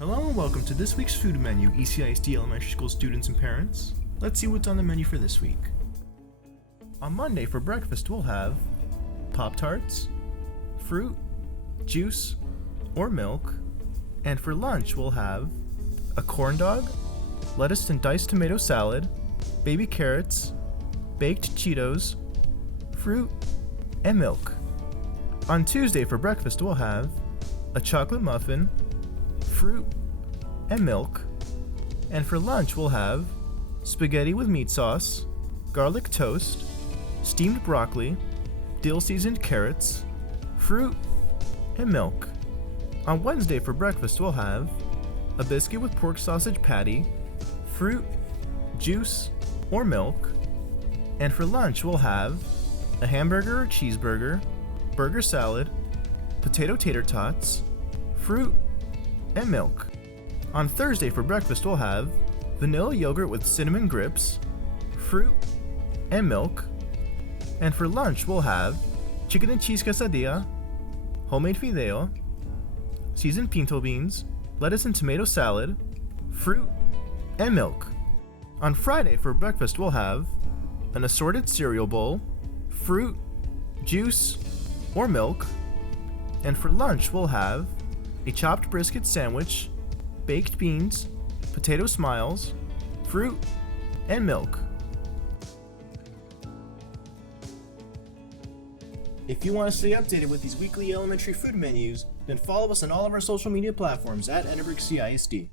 Hello and welcome to this week's food menu, CISD elementary school students and parents. Let's see what's on the menu for this week. On Monday for breakfast we'll have Pop-Tarts, fruit, juice, or milk, and for lunch we'll have a corn dog, lettuce and diced tomato salad, baby carrots, baked Cheetos, fruit, and milk. On Tuesday for breakfast we'll have a chocolate muffin, fruit, and milk, and for lunch we'll have spaghetti with meat sauce, garlic toast, steamed broccoli, dill seasoned carrots, fruit, and milk. On Wednesday for breakfast we'll have a biscuit with pork sausage patty, fruit, juice, or milk, and for lunch we'll have a hamburger or cheeseburger, burger salad, potato tater tots, fruit, and milk. On Thursday for breakfast we'll have vanilla yogurt with cinnamon grips, fruit, and milk, and for lunch we'll have chicken and cheese quesadilla, homemade fideo, seasoned pinto beans, lettuce and tomato salad, fruit, and milk. On Friday for breakfast we'll have an assorted cereal bowl, fruit, juice, or milk, and for lunch we'll have a chopped brisket sandwich, baked beans, potato smiles, fruit, and milk. If you want to stay updated with these weekly elementary food menus, then follow us on all of our social media platforms at Edinburg CISD.